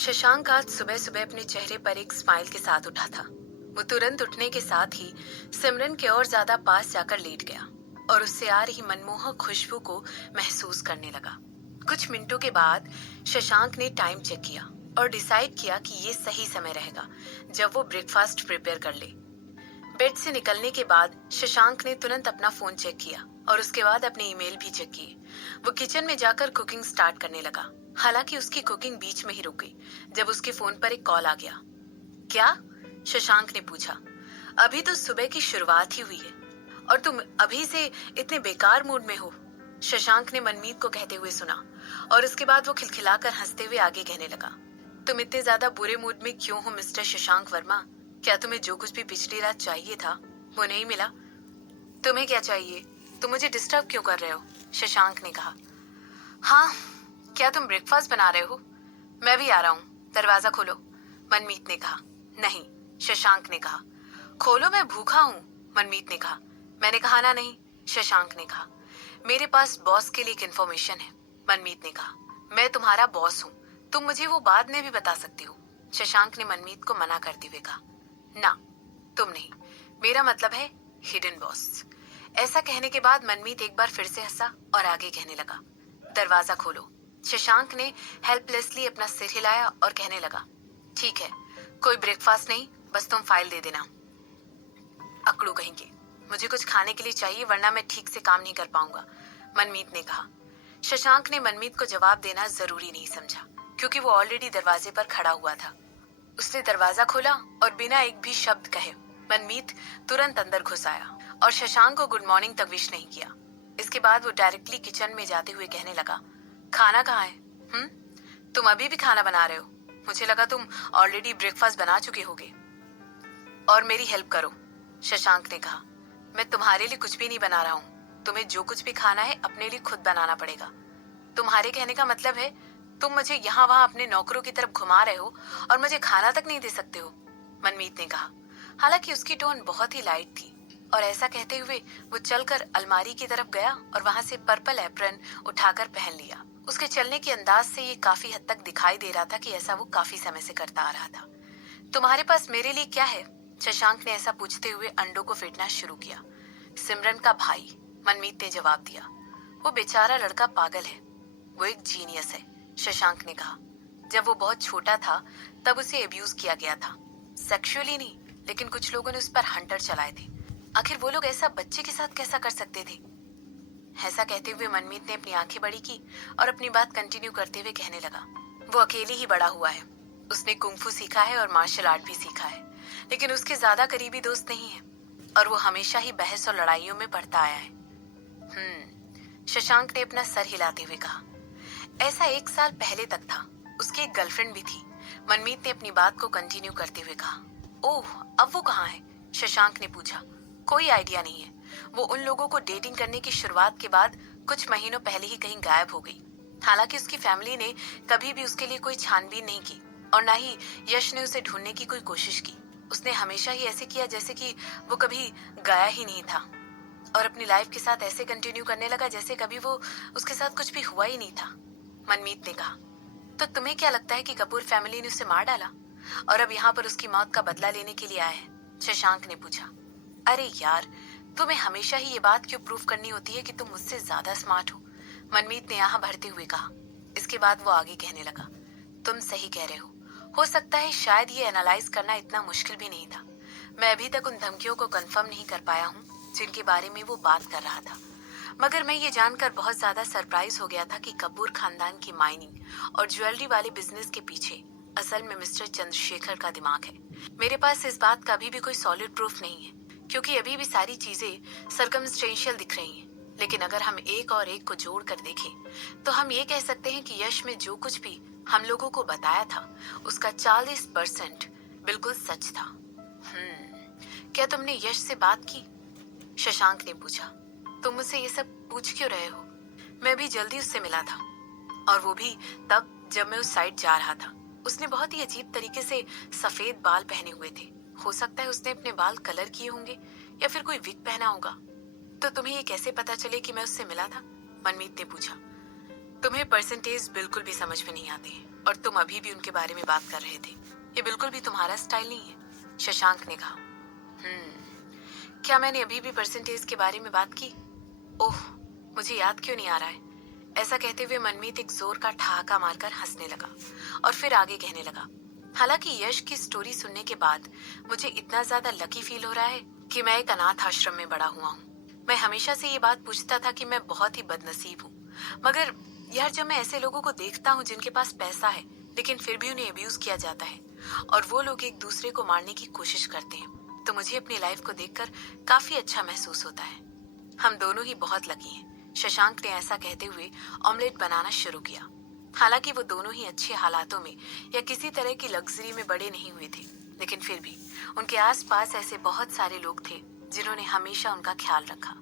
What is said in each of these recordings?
शशांक आज सुबह सुबह अपने चेहरे पर एक स्माइल के साथ उठा था। वो तुरंत उठने के साथ ही सिमरन के और ज्यादा पास जाकर लेट गया और उससे आ रही मनमोहक खुशबू को महसूस करने लगा। कुछ मिनटों के बाद शशांक ने टाइम चेक किया और डिसाइड किया कि ये सही समय रहेगा जब वो ब्रेकफास्ट प्रिपेयर कर ले। बेड से निकलने के बाद शशांक ने तुरंत अपना फोन चेक किया और उसके बाद अपने ईमेल भी चेक किए। वो किचन में जाकर कुकिंग स्टार्ट करने लगा। हालांकि उसकी कुकिंग बीच में ही रुक गई जब उसके फोन पर एक कॉल आ गया। क्या? शशांक ने पूछा। अभी तो सुबह की शुरुआत ही हुई है और तुम अभी से इतने बेकार मूड में हो, शशांक ने मनमीत को कहते हुए सुना। और उसके बाद वो खिलखिलाकर हंसते हुए आगे कहने लगा, तुम इतने ज्यादा बुरे मूड में क्यों हो मिस्टर शशांक वर्मा? क्या तुम्हें जो कुछ भी पिछली रात चाहिए था वो नहीं मिला? तुम्हें क्या चाहिए? तुम मुझे डिस्टर्ब क्यों कर रहे हो? शशांक ने कहा। हाँ, क्या तुम ब्रेकफास्ट बना रहे हो? मैं भी आ रहा हूँ, दरवाजा खोलो, मनमीत ने कहा। नहीं, शशांक ने कहा। खोलो, मैं भूखा हूँ, मनमीत ने कहा। मैंने कहा ना नहीं, शशांक ने कहा। मेरे पास बॉस के लिए एक इन्फॉर्मेशन है, मनमीत ने कहा। मैं तुम्हारा बॉस हूँ, तुम मुझे वो बाद में भी बता सकती हो, शशांक ने मनमीत को मना करते हुए कहा। ना, तुम नहीं, मेरा मतलब है हिडन बॉस। ऐसा कहने के बाद मनमीत एक बार फिर से हंसा और आगे कहने लगा, दरवाजा खोलो। शशांक ने हेल्पलेसली अपना सिर हिलाया और कहने लगा, ठीक है, कोई ब्रेकफास्ट नहीं, बस तुम फाइल दे देना। अकड़ू कहेंगे, मुझे कुछ खाने के लिए चाहिए वरना मैं ठीक से काम नहीं कर पाऊंगा, मनमीत ने कहा। शशांक ने मनमीत को जवाब देना जरूरी नहीं समझा क्योंकि वो ऑलरेडी दरवाजे पर खड़ा हुआ था। उसने दरवाजा खोला और बिना एक भी शब्द कहे मनमीत तुरंत अंदर घुस आया और शशांक को गुड मॉर्निंग तक विश नहीं किया। इसके बाद वो डायरेक्टली किचन में जाते हुए कहने लगा, खाना कहाँ है? तुम अभी भी खाना बना रहे हो? मुझे लगा तुम ऑलरेडी ब्रेकफास्ट बना चुके होगे। और मेरी हेल्प करो, शशांक ने कहा। मैं तुम्हारे लिए कुछ भी नहीं बना रहा हूँ, तुम्हें जो कुछ भी खाना है अपने लिए खुद बनाना पड़ेगा। तुम्हारे कहने का मतलब है तुम मुझे यहाँ वहाँ अपने नौकरों की तरफ घुमा रहे हो और मुझे खाना तक नहीं दे सकते हो, मनमीत ने कहा। हालांकि उसकी टोन बहुत ही लाइट थी और ऐसा कहते हुए वो चलकर अलमारी की तरफ गया और वहां से पर्पल एप्रन उठाकर पहन लिया। उसके चलने के अंदाज से ये काफी हद तक दिखाई दे रहा था कि ऐसा वो काफी समय से करता आ रहा था। तुम्हारे पास मेरे लिए क्या है? शशांक ने ऐसा पूछते हुए अंडों को फेंटना शुरू किया। सिमरन का भाई, मनमीत ने जवाब दिया। वो बेचारा लड़का पागल है, वो एक जीनियस है, शशांक ने कहा। जब वो बहुत छोटा था तब उसे अब्यूज किया गया था, सेक्सुअली नहीं, लेकिन कुछ लोगों ने उस पर हंटर चलाए थे। आखिर वो लोग ऐसा बच्चे के साथ कैसा कर सकते थे? ऐसा कहते हुए मनमीत ने अपनी आंखें बड़ी की और अपनी बात कंटिन्यू करते हुए कहने लगा, वो अकेले ही बड़ा हुआ है। उसने कुंफू सीखा है और मार्शल आर्ट भी सीखा है, लेकिन उसके ज्यादा करीबी दोस्त नहीं है और वो हमेशा ही बहस और लड़ाइयों में पड़ता आया है। शशांक ने अपना सर हिलाते हुए कहा। ऐसा 1 साल पहले तक था, उसकी एक गर्लफ्रेंड भी थी, मनमीत ने अपनी बात को कंटिन्यू करते हुए कहा। ओह, अब वो कहाँ है? शशांक ने पूछा। कोई आइडिया नहीं है, वो उन लोगों को डेटिंग करने की शुरुआत के बाद कुछ महीनों पहले ही कहीं गायब हो गई। हालांकि उसकी फैमिली ने कभी भी उसके लिए कोई छानबीन नहीं की और ना ही यश ने उसे ढूंढने की कोई कोशिश की। उसने हमेशा ही ऐसे किया जैसे कि वो कभी गया ही नहीं था और अपनी लाइफ के साथ ऐसे कंटिन्यू करने लगा जैसे कभी वो उसके साथ कुछ भी हुआ ही नहीं था, मनमीत ने कहा। तो तुम्हें क्या लगता है कि कपूर फैमिली ने उसे मार डाला और अब यहाँ पर उसकी मौत का बदला लेने के लिए आए हैं? शशांक ने पूछा। अरे यार, तुम्हें हमेशा ही ये बात क्यों प्रूफ करनी होती है कि तुम मुझसे ज्यादा स्मार्ट हो, मनमीत ने यहाँ भरते हुए कहा। इसके बाद वो आगे कहने लगा, तुम सही कह रहे हो सकता है शायद ये एनालाइज करना इतना मुश्किल भी नहीं था। मैं अभी तक उन धमकियों को कंफर्म नहीं कर पाया हूँ जिनके बारे में वो बात कर रहा था, मगर मैं ये जानकर बहुत ज्यादा सरप्राइज हो गया था कि कपूर खानदान की माइनिंग और ज्वेलरी वाले बिजनेस के पीछे असल में मिस्टर चंद्रशेखर का दिमाग है। मेरे पास इस बात का अभी भी कोई सॉलिड प्रूफ नहीं है क्योंकि अभी भी सारी चीजें सर्कमस्टेंशियल दिख रही हैं, लेकिन अगर हम एक और एक को जोड़ कर देखें तो हम ये कह सकते हैं कि यश में जो कुछ भी हम लोगों को बताया था उसका 40% बिल्कुल सच था। क्या तुमने यश से बात की? शशांक ने पूछा। तुम मुझसे ये सब पूछ क्यों रहे हो? मैं भी जल्दी उससे मिला था और वो भी तब जब मैं उस साइड जा रहा था। उसने बहुत ही अजीब तरीके से सफेद बाल पहने हुए थे। हो सकता है उसने अपने बाल कलर किए होंगे या फिर कोई विग पहना होगा। तो तुम्हें ये कैसे पता चले कि मैं उससे मिला था? मनमीत ने पूछा। तुम्हें परसेंटेज बिल्कुल भी समझ में नहीं आते हैं, और तुम अभी भी उनके बारे में बात कर रहे थे। ये बिल्कुल भी तुम्हारा स्टाइल नहीं है, शशांक ने कहा। क्या मैंने अभी भी परसेंटेज के बारे में बात की? ओह, मुझे याद क्यों नहीं आ रहा है। ऐसा कहते हुए मनमीत एक जोर का ठहाका मारकर हंसने लगा और फिर आगे कहने लगा, हालांकि यश की स्टोरी सुनने के बाद मुझे इतना ज्यादा लकी फील हो रहा है कि मैं एक अनाथ आश्रम में बड़ा हुआ हूँ। मैं हमेशा से ये बात पूछता था कि मैं बहुत ही बदनसीब हूँ, मगर यार जब मैं ऐसे लोगों को देखता हूँ जिनके पास पैसा है लेकिन फिर भी उन्हें अब्यूज किया जाता है और वो लोग एक दूसरे को मारने की कोशिश करते हैं, तो मुझे अपनी लाइफ को देखकर काफी अच्छा महसूस होता है। हम दोनों ही बहुत लकी हैं। शशांक ने ऐसा कहते हुए ऑमलेट बनाना शुरू किया। हालांकि वो दोनों ही अच्छे हालातों में या किसी तरह की लग्जरी में बड़े नहीं हुए थे, लेकिन फिर भी उनके आसपास ऐसे बहुत सारे लोग थे जिन्होंने हमेशा उनका ख्याल रखा।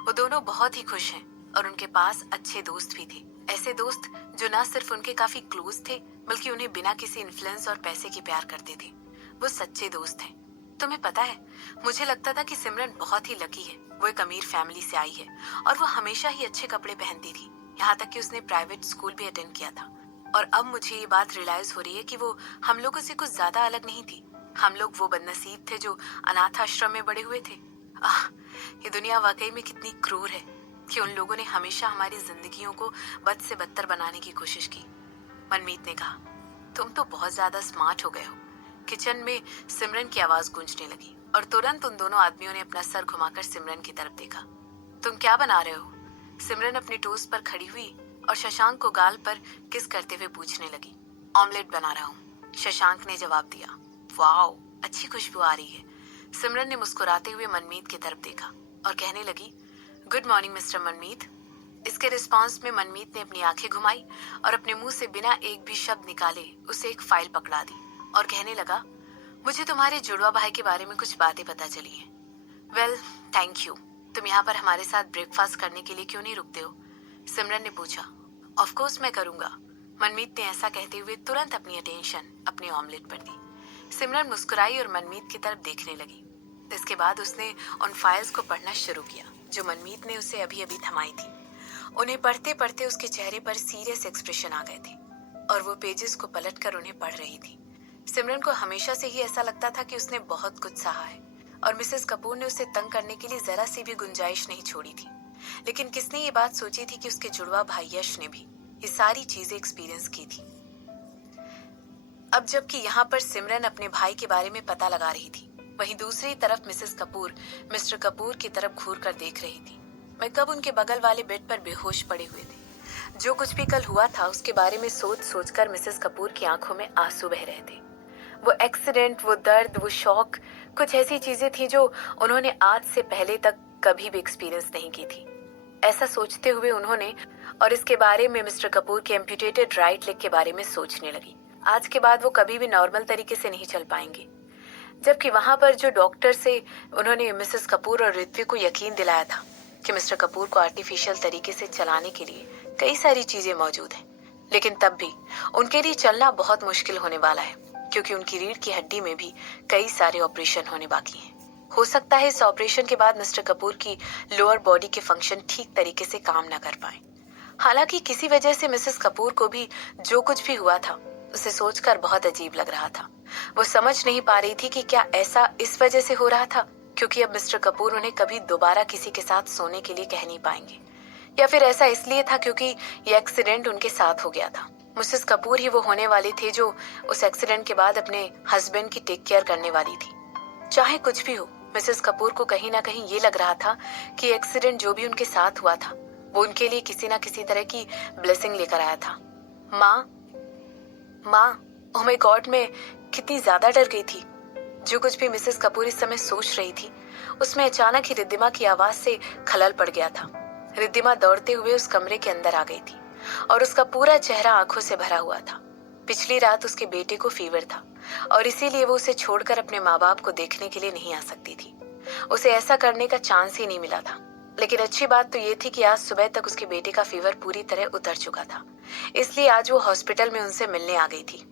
वो दोनों बहुत ही खुश हैं और उनके पास अच्छे दोस्त भी थे, ऐसे दोस्त जो न सिर्फ उनके काफी क्लोज थे बल्कि उन्हें बिना किसी इन्फ्लुएंस और पैसे के प्यार करते थे। वो सच्चे दोस्त हैं। तुम्हें पता है, मुझे लगता था कि सिमरन बहुत ही लकी है। वो एक अमीर फैमिली से आई है और वो हमेशा ही अच्छे कपड़े पहनती थी, यहाँ तक कि उसने प्राइवेट स्कूल भी अटेंड किया था। और अब मुझे ये बात रियलाइज हो रही है कि वो हम लोगों से कुछ ज्यादा अलग नहीं थी। हम लोग वो बदनसीब थे जो अनाथ आश्रम में बड़े हुए थे। ये दुनिया वाकई में कितनी क्रूर है कि उन लोगों ने हमेशा हमारी जिंदगियों को बद से बदतर बनाने की कोशिश की। मनमीत ने कहा, तुम तो बहुत ज्यादा स्मार्ट हो गए हो। किचन में सिमरन की आवाज गूंजने लगी और तुरंत उन दोनों आदमियों ने अपना सर घुमाकर सिमरन की तरफ देखा। तुम क्या बना रहे हो? सिमरन अपनी टोस्ट पर खड़ी हुई और शशांक को गाल पर किस करते हुए पूछने लगी। ऑमलेट बना रहा हूँ, शशांक ने जवाब दिया। वाओ, अच्छी खुशबू आ रही है। सिमरन ने मुस्कुराते हुए मनमीत की तरफ देखा और कहने लगी, गुड मॉर्निंग मिस्टर मनमीत। इसके रिस्पॉन्स में मनमीत ने अपनी आंखें घुमाई और अपने मुंह से बिना एक भी शब्द निकाले उसे एक फाइल पकड़ा दी और कहने लगा, मुझे तुम्हारे जुड़वा भाई के बारे में कुछ बातें पता चली हैं। Well, thank you. तुम यहाँ पर हमारे साथ ब्रेकफास्ट करने के लिए क्यों नहीं रुकते हो? सिमरन ने पूछा। ऑफ कोर्स मैं करूंगा। मनमीत ने ऐसा कहते हुए तुरंत अपनी अटेंशन अपने ऑमलेट पर दी। सिमरन मुस्कुराई और मनमीत की तरफ देखने लगी। इसके बाद उसने उन फाइल्स को पढ़ना शुरू किया जो मनमीत ने उसे अभी अभी थमाई थी। उन्हें पढ़ते पढ़ते उसके चेहरे पर सीरियस एक्सप्रेशन आ गए थे और वो पेजेस को पलटकर उन्हें पढ़ रही थी। सिमरन को हमेशा से ही ऐसा लगता था कि उसने बहुत कुछ सहा है और मिसेस कपूर ने उसे तंग करने के लिए जरा सी भी गुंजाइश नहीं छोड़ी थी। लेकिन किसने ये बात सोची थी कि उसके जुड़वा भाई यश ने भी ये सारी चीजें एक्सपीरियंस की थी। अब जबकि यहाँ पर सिमरन अपने भाई के बारे में पता लगा रही थी, वहीं दूसरी तरफ मिसेस कपूर मिस्टर कपूर की तरफ घूर कर देख रही थी। मैं कब उनके बगल वाले बेड पर बेहोश पड़े हुए थे। जो कुछ भी कल हुआ था उसके बारे में सोच सोचकर मिसेस कपूर की आंखों में आंसू बह रहे थे। वो एक्सीडेंट, वो दर्द, वो शौक, कुछ ऐसी चीजें थी जो उन्होंने आज से पहले तक कभी भी एक्सपीरियंस नहीं की थी। ऐसा सोचते हुए उन्होंने और इसके बारे में मिस्टर कपूर के एम्प्यूटेटेड राइट लेग के बारे में सोचने लगी। आज के बाद वो कभी भी नॉर्मल तरीके से नहीं चल पाएंगे। जबकि वहां पर जो डॉक्टर से उन्होंने मिसेस कपूर और ऋत्विक को यकीन दिलाया था कि मिस्टर कपूर को आर्टिफिशियल तरीके से चलाने के लिए कई सारी चीजें मौजूद हैं, लेकिन तब भी उनके लिए चलना बहुत मुश्किल होने वाला है क्योंकि उनकी रीढ़ की हड्डी में भी कई सारे ऑपरेशन होने बाकी हैं। हो सकता है इस ऑपरेशन के बाद मिस्टर कपूर की लोअर बॉडी के फंक्शन ठीक तरीके से काम न कर पाए। हालांकि किसी वजह से मिसेस कपूर को भी जो कुछ भी हुआ था उसे सोचकर बहुत अजीब लग रहा था। वो समझ नहीं पा रही थी कि क्या ऐसा इस वजह से हो रहा था क्योंकि अब मिस्टर कपूर उन्हें कभी दोबारा किसी के साथ सोने के लिए कह नहीं पाएंगे, या फिर ऐसा इसलिए था क्योंकि ये एक्सीडेंट उनके साथ हो गया था। मिसेस कपूर ही वो होने वाले थे जो उस एक्सीडेंट के बाद अपने हस्बैंड की टेक केयर करने वाली थी। चाहे कुछ भी हो, मिसेस कपूर को कहीं ना कहीं ये लग रहा था कि एक्सीडेंट जो भी उनके साथ हुआ था वो उनके लिए किसी ना किसी तरह की ब्लेसिंग लेकर आया था। माँ, ओह माय गॉड, मैं कितनी ज्यादा डर गई थी। जो कुछ भी मिसेस कपूर इस समय सोच रही थी उसमें अचानक ही रिद्धिमा की आवाज से खलल पड़ गया था। रिद्धिमा दौड़ते हुए उस कमरे के अंदर आ गई थी और उसका पूरा चेहरा आंखों से भरा हुआ था। पिछली रात उसके बेटे को फीवर था और इसीलिए वो उसे छोड़कर अपने माँ बाप को देखने के लिए नहीं आ सकती थी। उसे ऐसा करने का चांस ही नहीं मिला था। लेकिन अच्छी बात तो ये थी कि आज सुबह तक उसके बेटे का फीवर पूरी तरह उतर चुका था, इसलिए आज वो हॉस्पिटल में उनसे मिलने आ गई थी।